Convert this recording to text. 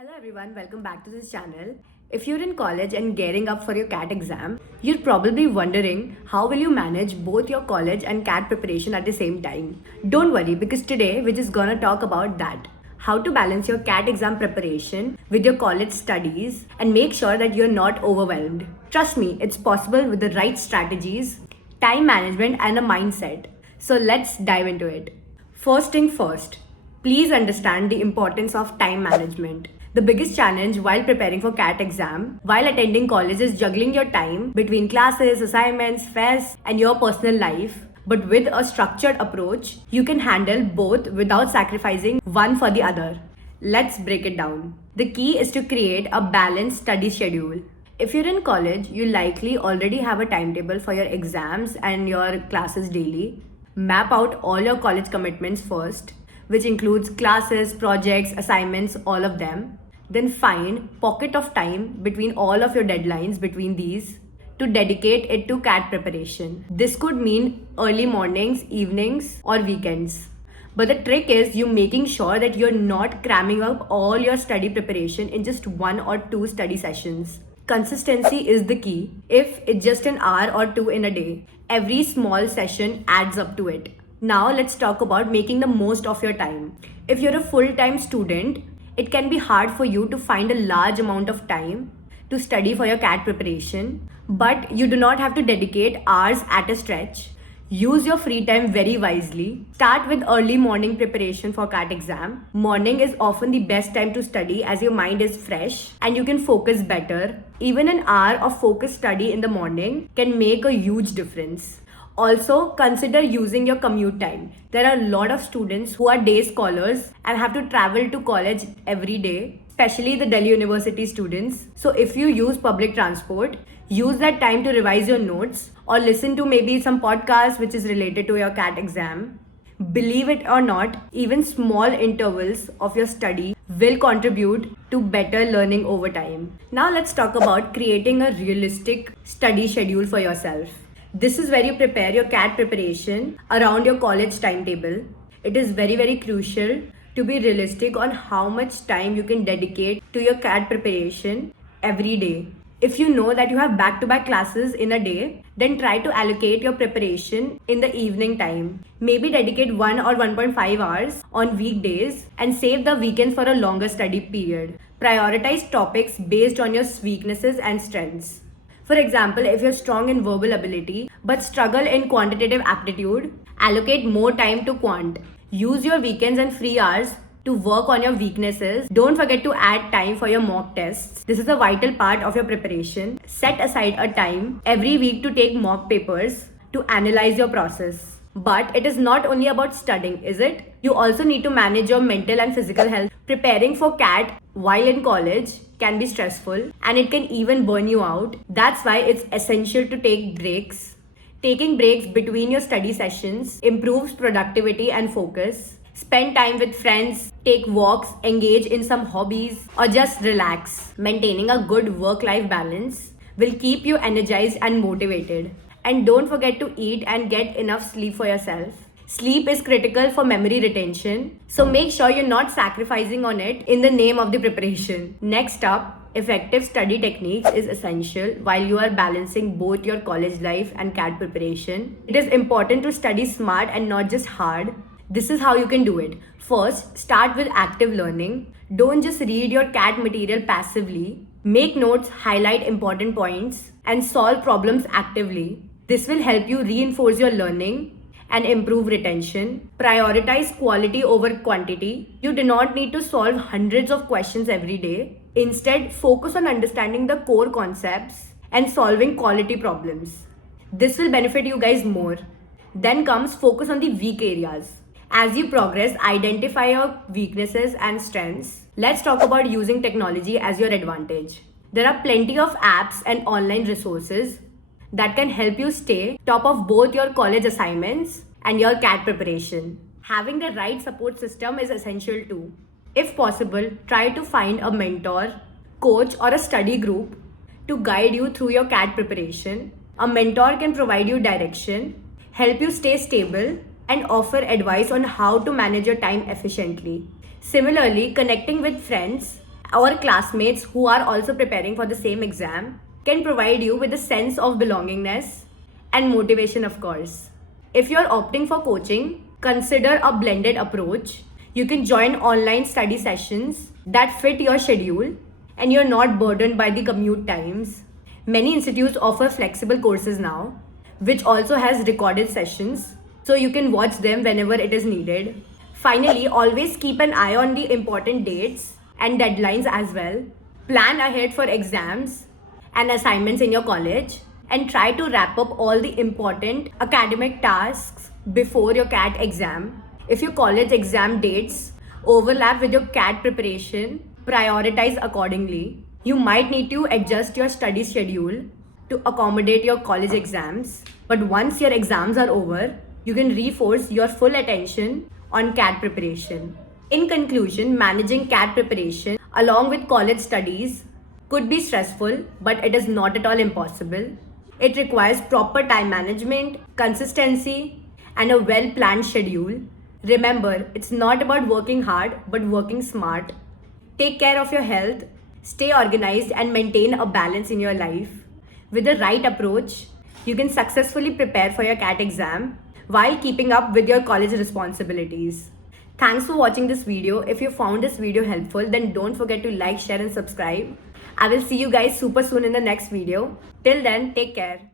Hello everyone, welcome back to this channel. If you're in college and gearing up for your CAT exam, you're probably wondering how will you manage both your college and CAT preparation at the same time. Don't worry, because today we're just gonna talk about that. How to balance your CAT exam preparation with your college studies and make sure that you're not overwhelmed. Trust me, it's possible with the right strategies, time management and a mindset. So let's dive into it. First thing first, please understand the importance of time management. The biggest challenge while preparing for CAT exam, while attending college is juggling your time between classes, assignments, fests, and your personal life. But with a structured approach, you can handle both without sacrificing one for the other. Let's break it down. The key is to create a balanced study schedule. If you're in college, you likely already have a timetable for your exams and your classes daily. Map out all your college commitments first, which includes classes, projects, assignments, all of them. Then find pocket of time between all of your deadlines between these to dedicate it to CAT preparation. This could mean early mornings, evenings, or weekends. But the trick is you making sure that you're not cramming up all your study preparation in just one or two study sessions. Consistency is the key. If it's just an hour or two in a day, every small session adds up to it. Now let's talk about making the most of your time. If you're a full-time student, it can be hard for you to find a large amount of time to study for your CAT preparation, but you do not have to dedicate hours at a stretch. Use your free time very wisely. Start with early morning preparation for CAT exam. Morning is often the best time to study as your mind is fresh and you can focus better. Even an hour of focused study in the morning can make a huge difference. Also, consider using your commute time. There are a lot of students who are day scholars and have to travel to college every day, especially the Delhi University students. So if you use public transport, use that time to revise your notes or listen to maybe some podcast which is related to your CAT exam. Believe it or not, even small intervals of your study will contribute to better learning over time. Now let's talk about creating a realistic study schedule for yourself. This is where you prepare your CAT preparation around your college timetable. It is very crucial to be realistic on how much time you can dedicate to your CAT preparation every day. If you know that you have back-to-back classes in a day, then try to allocate your preparation in the evening time. Maybe dedicate 1 or 1.5 hours on weekdays and save the weekends for a longer study period. Prioritize topics based on your weaknesses and strengths. For example, if you're strong in verbal ability but struggle in quantitative aptitude, allocate more time to quant. Use your weekends and free hours to work on your weaknesses. Don't forget to add time for your mock tests. This is a vital part of your preparation. Set aside a time every week to take mock papers to analyze your process. But it is not only about studying, is it? You also need to manage your mental and physical health. Preparing for CAT while in college can be stressful and it can even burn you out. That's why it's essential to take breaks. Taking breaks between your study sessions improves productivity and focus. Spend time with friends, take walks, engage in some hobbies, or just relax. Maintaining a good work-life balance will keep you energized and motivated. And don't forget to eat and get enough sleep for yourself. Sleep is critical for memory retention, so make sure you're not sacrificing on it in the name of the preparation. Next up, effective study techniques is essential while you are balancing both your college life and CAT preparation. It is important to study smart and not just hard. This is how you can do it. First, start with active learning. Don't just read your CAT material passively. Make notes, highlight important points, and solve problems actively. This will help you reinforce your learning and improve retention. Prioritize quality over quantity. You do not need to solve hundreds of questions every day. Instead, focus on understanding the core concepts and solving quality problems. This will benefit you guys more. Then comes focus on the weak areas. As you progress, identify your weaknesses and strengths. Let's talk about using technology as your advantage. There are plenty of apps and online resources that can help you stay top of both your college assignments and your CAT preparation. Having the right support system is essential too. If possible, try to find a mentor, coach, or a study group to guide you through your CAT preparation. A mentor can provide you direction, help you stay stable, and offer advice on how to manage your time efficiently. Similarly, connecting with friends or classmates who are also preparing for the same exam can provide you with a sense of belongingness and motivation, of course. If you're opting for coaching, consider a blended approach. You can join online study sessions that fit your schedule and you're not burdened by the commute times. Many institutes offer flexible courses now, which also has recorded sessions, so you can watch them whenever it is needed. Finally, always keep an eye on the important dates and deadlines as well. Plan ahead for exams and assignments in your college and try to wrap up all the important academic tasks before your CAT exam. If your college exam dates overlap with your CAT preparation, prioritize accordingly. You might need to adjust your study schedule to accommodate your college exams, but once your exams are over, you can reforce your full attention on CAT preparation. In conclusion, managing CAT preparation along with college studies could be stressful, but it is not at all impossible. It requires proper time management, consistency, and a well planned schedule. Remember, it's not about working hard, but working smart. Take care of your health, stay organized, and maintain a balance in your life. With the right approach, you can successfully prepare for your CAT exam while keeping up with your college responsibilities. Thanks for watching this video. If you found this video helpful, then don't forget to like, share, and subscribe. I will see you guys super soon in the next video. Till then, take care.